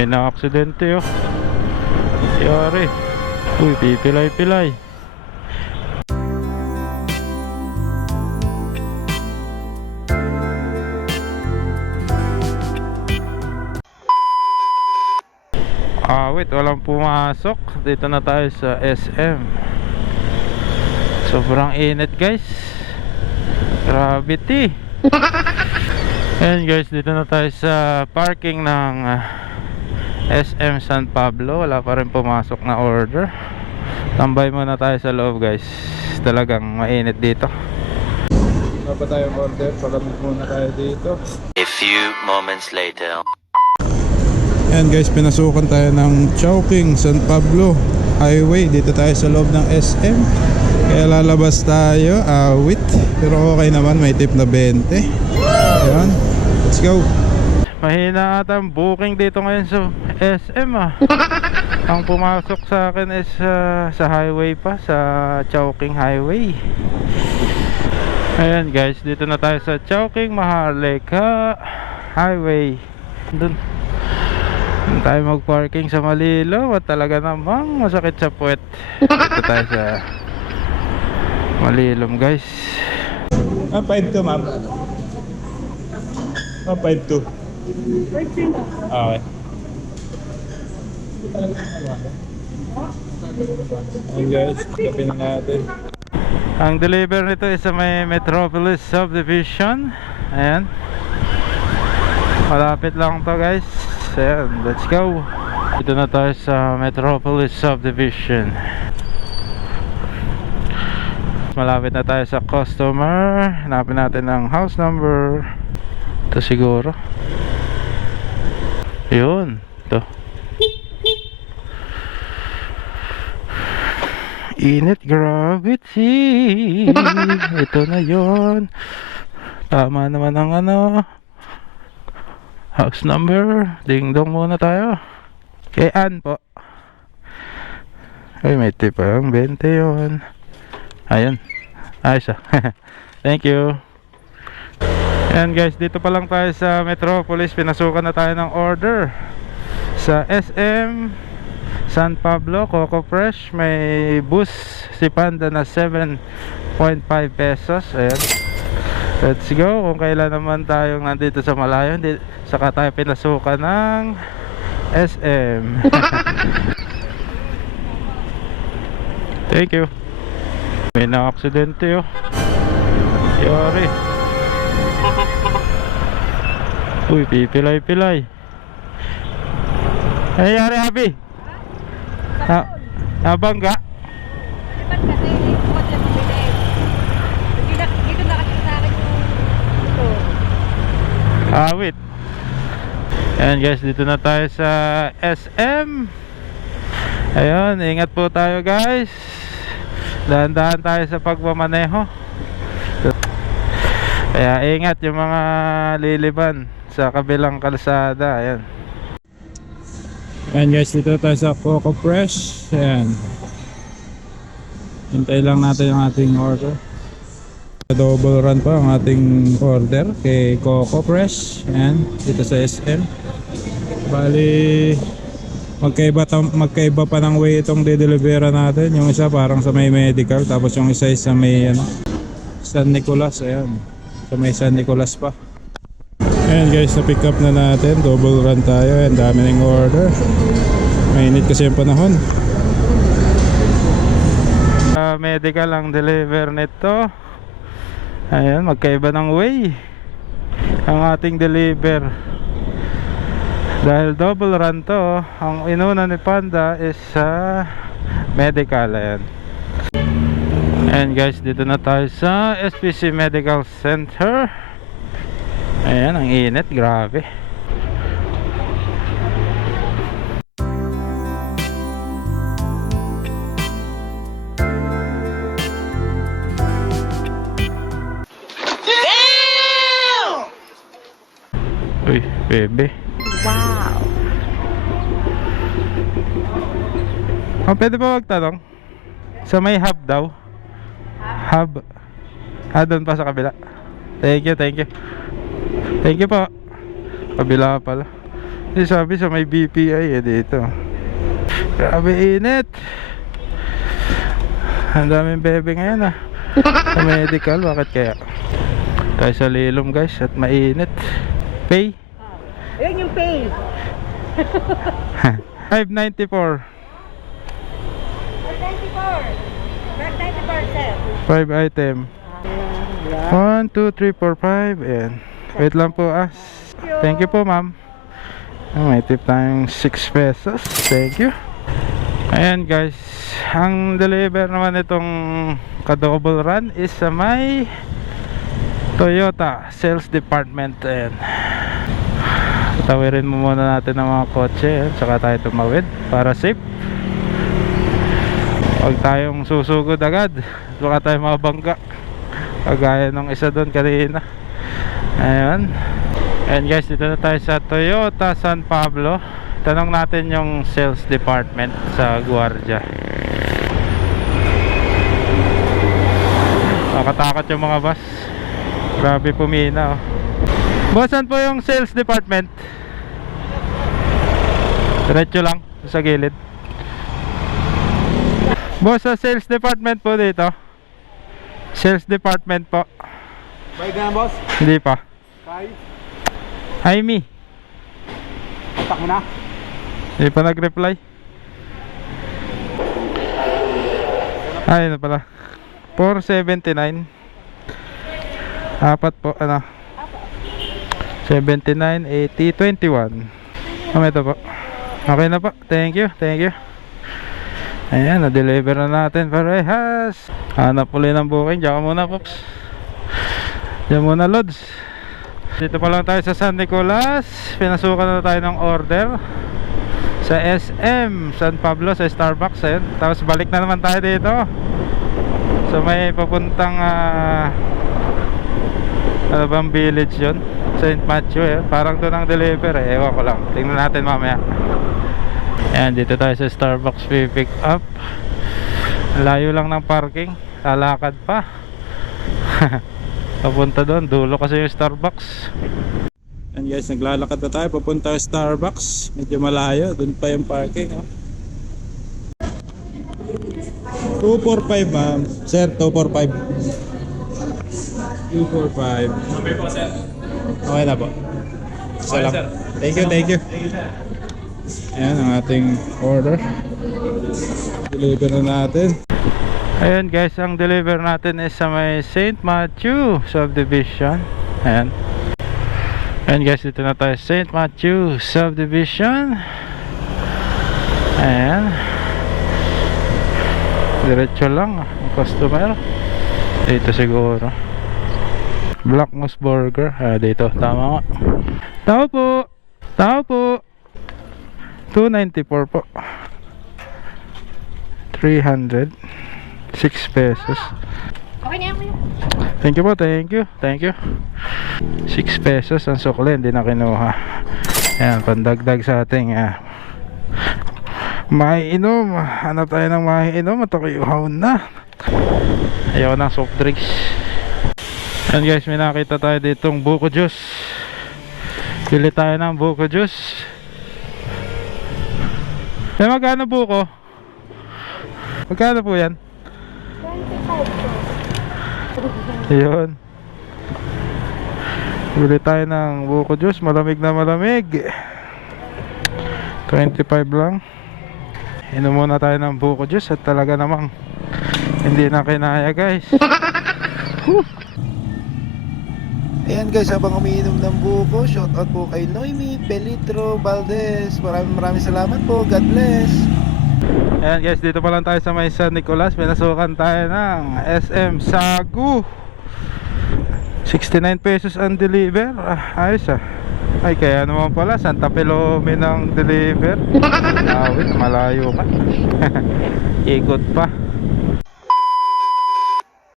May na-aksidente oh. Yari. Uy, pipilay-pilay. Wait, walang pumasok. Dito na tayo sa SM. Sobrang init guys. Gravity. Ayan guys, dito na tayo sa parking ng SM San Pablo. Wala pa rin pumasok na order. Tambay muna tayo sa loob guys. Talagang mainit dito. Wala pa tayong order. Palamig muna tayo dito. A few moments later. Ayan guys, pinasukan tayo ng Chowking San Pablo Highway. Dito tayo sa loob ng SM. Kaya lalabas tayo, awit. Pero okay naman, may tip na 20. Ayan, let's go. Mahina ata ang booking dito ngayon sa SM ah. Ang pumasok sa akin is sa highway pa, sa Chowking Highway. Ayan guys, dito na tayo sa Chowking Maharlika Highway. Doon tayo mag-parking sa Malilaw at talaga namang masakit sa puwet. Dito tayo sa Malilom guys. 5-2 ma'am. 5-2. Okay. Ayan guys, kapin na natin. Ang deliver nito is sa may Metropolis Subdivision. Ayan, malapit lang to guys. Ayan, let's go. Dito na tayo sa Metropolis Subdivision. Malapit na tayo sa customer. Hanapin natin ang house number. Ito siguro. Yun, ito. Init gravity. Ito na yun. Tama naman ang ano, house number. Ding dong muna tayo. Kay Ann po. Ay, may tip pa yung 20 yun. Ayun, ayos ah. Thank you. Ayan guys, dito pa lang tayo sa Metropolis. Pinasukan na tayo ng order sa SM San Pablo, Coco Fresh. May boost si Panda na 7.5 pesos. Ayan, let's go. Kung kailan naman tayong nandito sa malayo, saka tayo pinasukan ng SM. Thank you. May na-aksidente oh. Yari. Uy, pipilay-pilay. Ay, yari happy. Nabangga. Wait. Ayan guys, dito na tayo sa SM. Ayun, ingat po tayo guys. Dahan-dahan tayo sa pagmamaneho. Kaya ingat yung mga liliban sa kabilang kalsada. Ayan. Ayan guys, dito tayo sa Coco Fresh. Ayan, hintay lang natin yung ating order. Double run pa ang ating order kay Coco Fresh. Ayan, dito sa SM. Bali, magkaiba pa ng way itong de-delivera natin. Yung isa parang sa may medical, tapos yung isa sa may ano, San Nicolas. Ayan, sa may San Nicolas pa. Ayan guys, na pick up na natin. Double run tayo. Ayan, dami ng order. Mainit kasi yung panahon. Medical ang deliver nito. Ayan, magkaiba ng way ang ating deliver. Dahil double run to, ang inuna ni Panda is sa medical. Ayan. Ayan guys, dito na tayo sa SPC Medical Center. Ayan, ang init, grabe. Uy, bebe. Wow. Pwede ba magtanong? Sa may hub daw? Hub? Doon pa sa kabila. Thank you, thank you. Thank you po. Kabila pala. Sabi sa may BPI dito. Grabe init. Ang daming bebe ngayon sa medical, bakit kaya? Tayo sa Lilom guys at mainit. Pay? Yan yung pay. 594. 94. 94, sir. 5 item. 1, 2, 3, 4, 5. Ayan. Wait lang po Thank you po ma'am. May tip tayong 6 pesos. Thank you. Ayan guys, ang deliver naman itong ka-double run is sa may Toyota sales department. Ayan. Tawirin mo muna natin ang mga kotse. Ayan. Saka tayo tumawid para safe. Huwag tayong susugod agad, baka tayo mabangga kagaya nung isa doon kanina. Ayan. Ayan guys, dito na tayo sa Toyota San Pablo. Tanong natin yung sales department sa Guardia. Nakatakot yung mga bus. Grabe pumina Boss, saan po yung sales department? Diretso lang sa gilid. Boss, sa sales department po dito. Sales department po. Bye ka na, boss. Hindi pa. Bye. Jaime. Kontak mo na. Hindi pa nag-reply. Ayun na pala. 479. Apat po, 79, 80, 21. Ito po. Okay na po. Thank you, thank you. Ayan, na-deliver na natin parehas. Hanap ulit ng booking. Diyan ka muna, Pops. Diyan muna, Lods. Dito pa lang tayo sa San Nicolas. Pinasukan na tayo ng order sa SM San Pablo, sa Starbucks. Ayan. Tapos balik na naman tayo dito. So may papuntang ano bang village yun? St. Matthew Parang doon ang deliver Ewan ko lang. Tingnan natin mamaya. Ayan, dito tayo sa Starbucks pick up. Layo lang ng parking. Lalakad pa. Papunta doon. Dulo kasi yung Starbucks. And guys, naglalakad na tayo papunta sa Starbucks. Medyo malayo. Doon pa yung parking 245 ma'am. Sir, 245. 245. Okay po, sir. Okay na po. Isa lang. sir. Thank you, thank you. Ayan ang ating order. Deliver na natin. Ayan guys, ang deliver natin is sa may St. Matthew Subdivision. Ayan. Ayan guys, dito na tayo St. Matthew Subdivision. Ayan. Diretso lang ang customer. Dito siguro. Black Moose Burger. Dito, tama nga. Tao po. Tao po. 294 po. 300. 6 pesos. Okay na yan, kuya. Thank you po, thank you. Thank you. 6 pesos ang sukle, hindi na kinuha. Ayan, pandagdag sa ating maiinom. Hanap tayo ng maiinom at ako'y uhaw na. Ayaw ng soft drinks. Ayan guys, may nakita tayo ditong buko juice. Pili tayo ng buko juice. Magkano buko? Magkano po yan? 25 Ayun. Bili tayo ng buko juice. Malamig na malamig. 25 lang. Inom muna tayo ng buko juice. At talaga namang hindi na kinaya guys. Ayan guys, habang umiinom ng buko, shoutout po kay Noemi Pelitro Valdez. Maraming salamat po. God bless. Ayan guys, dito pa lang tayo sa may San Nicolas. Pinasukan tayo ng SM Sagu. 69 pesos ang deliver. Ayos Ay, kaya naman pala Santa Pelome ng deliver. Awit, malayo ka. Ikot pa.